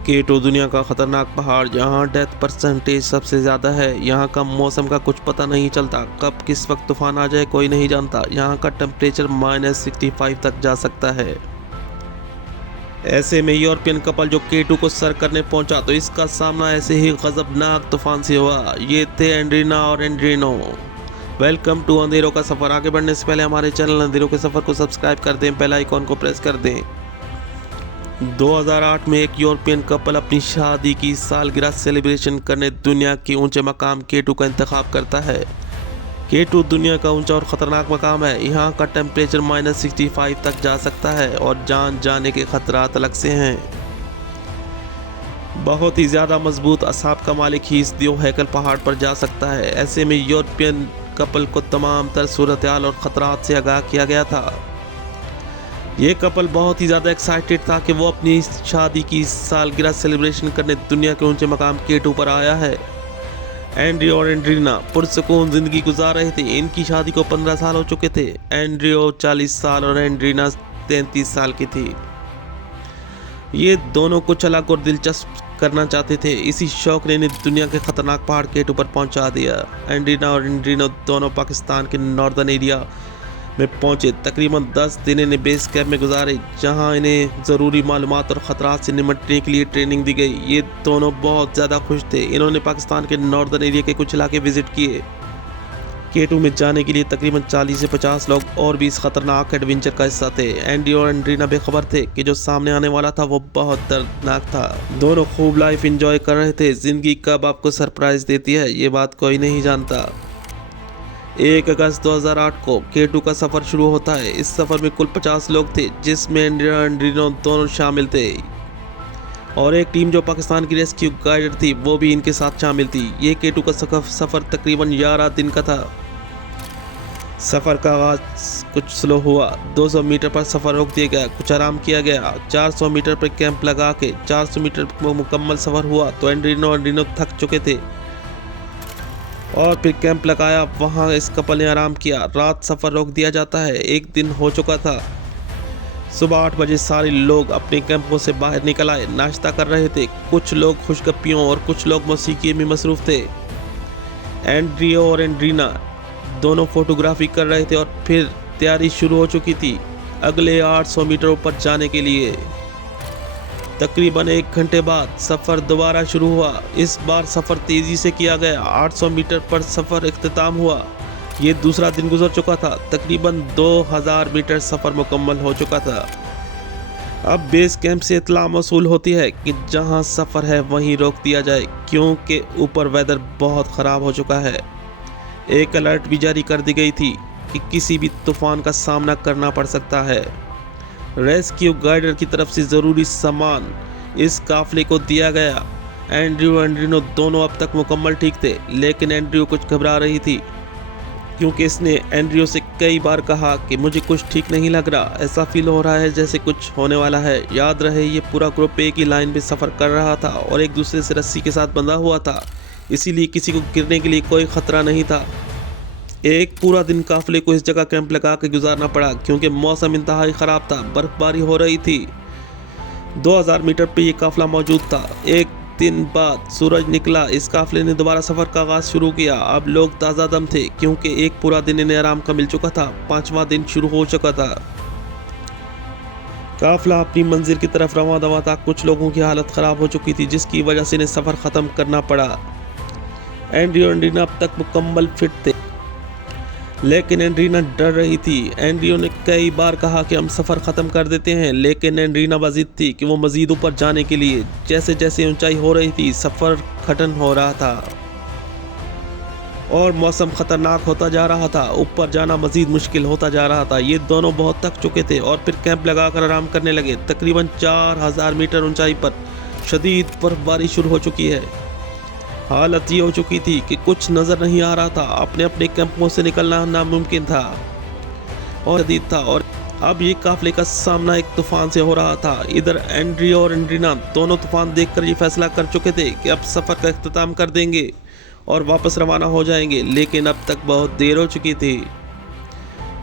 Keto दुनिया का खतरनाक पहाड़ जहां डेथ परसेंटेज सबसे ज़्यादा है। यहां का मौसम का कुछ पता नहीं चलता, कब किस वक्त तूफान आ जाए कोई नहीं जानता। यहां का टेम्परेचर -65 तक जा सकता है। ऐसे में यूरोपियन कपल जो केटू को सर करने पहुंचा तो इसका सामना ऐसे ही गजबनाक तूफान से हुआ। ये थे एंड्रीना और एंड्रीनो। वेलकम टू अंधेरों का सफ़र। आगे बढ़ने से पहले हमारे चैनल अंधेरों के सफ़र को सब्सक्राइब कर दें, बेल आइकॉन को प्रेस कर दें। 2008 में एक यूरोपियन कपल अपनी शादी की सालगिरह सेलिब्रेशन करने दुनिया के ऊंचे मकाम केटू का इंतखाब करता है। केटू दुनिया का ऊंचा और ख़तरनाक मकाम है। यहाँ का टेम्परेचर -65 तक जा सकता है और जान जाने के खतरात अलग से हैं। बहुत ही ज़्यादा मजबूत असाब का मालिक ही इस दियो हैकल पहाड़ पर जा सकता है। ऐसे में यूरोपियन कपल को तमाम तर सूरत हाल और ख़तरात से आगाह किया गया था। ये कपल बहुत ही ज़्यादा एक्साइटेड था कि वो अपनी शादी की सालगिरह सेलिब्रेशन करने दुनिया के ऊंचे मकाम केटू पर आया है। एंड्रियो और एंड्रीना पुरसुकून ज़िंदगी गुजार रहे थे। इनकी शादी को 15 साल हो चुके थे। एंड्रियो 40 साल और एंड्रीना 33 साल की थी। ये दोनों कुछ अलग और दिलचस्प करना चाहते थे। इसी शौक ने इन्हें दुनिया के खतरनाक पहाड़ केटू पर पहुंचा दिया। एंड्रीना और एंड्रीनो दोनों पाकिस्तान के नॉर्दर्न एरिया में पहुंचे। तकरीबन 10 दिन इन्हें बेस कैंप में गुजारे, जहां इन्हें ज़रूरी मालूमात और ख़तरात से निपटने के लिए ट्रेनिंग दी गई। ये दोनों बहुत ज़्यादा खुश थे। इन्होंने पाकिस्तान के नॉर्दर्न एरिया के कुछ इलाके विजिट किए। केटू में जाने के लिए तकरीबन 40 से 50 लोग और भी इस खतरनाक एडवेंचर का हिस्सा थे। एंडी और एंड्रीना बेखबर थे कि जो सामने आने वाला था वो बहुत दर्दनाक था। दोनों खूब लाइफ एंजॉय कर रहे थे। ज़िंदगी कब आपको सरप्राइज देती है ये बात कोई नहीं जानता। 1 अगस्त 2008 को केटू का सफ़र शुरू होता है। इस सफ़र में कुल 50 लोग थे, जिसमें एंड्रियो और एंड्रीनो दोनों शामिल थे और एक टीम जो पाकिस्तान की रेस्क्यू गाइडर थी वो भी इनके साथ शामिल थी। ये केटू का सफ़र तकरीबन 11 दिन का था। सफ़र का आगाज कुछ स्लो हुआ। 200 मीटर पर सफ़र रोक दिया गया, कुछ आराम किया गया। 400 मीटर पर कैंप लगा के 400 मीटर मुकम्मल सफ़र हुआ तो एंड्रीनो थक चुके थे और फिर कैंप लगाया। वहाँ इस कपल ने आराम किया। रात सफ़र रोक दिया जाता है। एक दिन हो चुका था। सुबह 8 बजे सारे लोग अपने कैंपों से बाहर निकल आए, नाश्ता कर रहे थे। कुछ लोग खुशगप्पियों और कुछ लोग मौसीकी में मसरूफ़ थे। एंड्रियो और एंड्रीना दोनों फोटोग्राफी कर रहे थे और फिर तैयारी शुरू हो चुकी थी अगले 800 मीटर ऊपर जाने के लिए। तकरीबन 1 घंटे बाद सफ़र दोबारा शुरू हुआ। इस बार सफ़र तेज़ी से किया गया। 800 मीटर पर सफ़र इख्तिताम हुआ। ये दूसरा दिन गुजर चुका था। तकरीबन 2000 मीटर सफ़र मुकम्मल हो चुका था। अब बेस कैंप से इत्तला मौसूल होती है कि जहां सफ़र है वहीं रोक दिया जाए, क्योंकि ऊपर वेदर बहुत ख़राब हो चुका है। एक अलर्ट भी जारी कर दी गई थी कि किसी भी तूफ़ान का सामना करना पड़ सकता है। रेस्क्यू गाइडर की तरफ से ज़रूरी सामान इस काफ़िले को दिया गया। एंड्रियो और एंड्रीनो दोनों अब तक मुकम्मल ठीक थे, लेकिन एंड्रियो कुछ घबरा रही थी क्योंकि इसने एंड्रियो से कई बार कहा कि मुझे कुछ ठीक नहीं लग रहा, ऐसा फील हो रहा है जैसे कुछ होने वाला है। याद रहे ये पूरा ग्रुप एक ही लाइन में सफ़र कर रहा था और एक दूसरे से रस्सी के साथ बंधा हुआ था, इसीलिए किसी को गिरने के लिए कोई ख़तरा नहीं था। एक पूरा दिन काफ़िले को इस जगह कैंप लगा के गुजारना पड़ा क्योंकि मौसम इंतहाई ख़राब था। बर्फ़बारी हो रही थी। 2000 मीटर पे ये काफ़िला मौजूद था। एक दिन बाद सूरज निकला। इस काफ़िले ने दोबारा सफ़र का आगाज़ शुरू किया। अब लोग ताज़ा दम थे क्योंकि एक पूरा दिन इन्हें आराम का मिल चुका था। 5वां दिन शुरू हो चुका था। काफ़िला अपनी मंजिल की तरफ रवां दवा था। कुछ लोगों की हालत ख़राब हो चुकी थी, जिसकी वजह से इन्हें सफ़र ख़त्म करना पड़ा। एंड्रियो और एंड्रीना अब तक मुकम्मल फिट थे, लेकिन एंड्रीना डर रही थी। एंड्रियो ने कई बार कहा कि हम सफ़र ख़त्म कर देते हैं, लेकिन एंड्रीना बाज़िद थी कि वो मज़ीद ऊपर जाने के लिए। जैसे जैसे ऊंचाई हो रही थी सफ़र कठिन हो रहा था और मौसम ख़तरनाक होता जा रहा था। ऊपर जाना मज़ीद मुश्किल होता जा रहा था। ये दोनों बहुत थक चुके थे और फिर कैंप लगाकर आराम करने लगे। तकरीबन 4000 मीटर ऊंचाई पर शदीद बर्फ़बारी शुरू हो चुकी है। हालत ये हो चुकी थी कि कुछ नज़र नहीं आ रहा था। अपने अपने कैंपों से निकलना नामुमकिन था और शदीद था। और अब ये काफ़िले का सामना एक तूफ़ान से हो रहा था। इधर एंड्रियो और एंड्रीना दोनों तूफ़ान देखकर ये फैसला कर चुके थे कि अब सफ़र का इख्तिताम कर देंगे और वापस रवाना हो जाएंगे, लेकिन अब तक बहुत देर हो चुकी थी।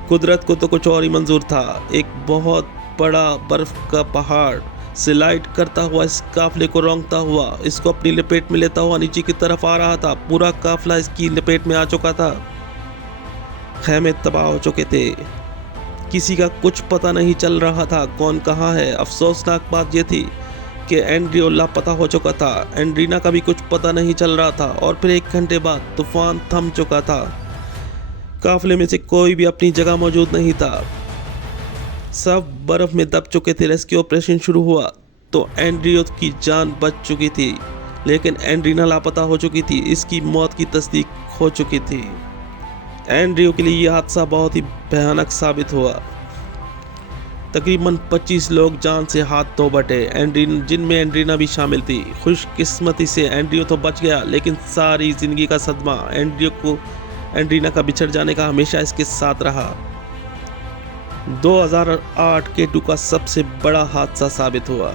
कुदरत को तो कुछ और ही मंजूर था। एक बहुत बड़ा बर्फ़ का पहाड़ स्लाइड करता हुआ इस काफले को रोंगता हुआ इसको अपनी लपेट में लेता हुआ नीचे की तरफ आ रहा था। पूरा काफला इसकी लपेट में आ चुका था। खैमे तबाह हो चुके थे। किसी का कुछ पता नहीं चल रहा था कौन कहाँ है। अफसोसनाक बात यह थी कि एंड्रियो लापता हो चुका था। एंड्रीना का भी कुछ पता नहीं चल रहा था। और फिर 1 घंटे बाद तूफान थम चुका था। काफले में से कोई भी अपनी जगह मौजूद नहीं था। सब बर्फ में दब चुके थे। रेस्क्यू ऑपरेशन शुरू हुआ तो एंड्रियो की जान बच चुकी थी, लेकिन एंड्रीना लापता हो चुकी थी। इसकी मौत की तस्दीक हो चुकी थी। एंड्रियो के लिए यह हादसा बहुत ही भयानक साबित हुआ। तकरीबन 25 लोग जान से हाथ धो बैठे, जिनमें एंड्रीना भी शामिल थी। खुशकिस्मती से एंड्रियो तो बच गया, लेकिन सारी जिंदगी का सदमा एंड्रीना का बिछड़ जाने का हमेशा इसके साथ रहा। 2008 K2 का सबसे बड़ा हादसा साबित हुआ।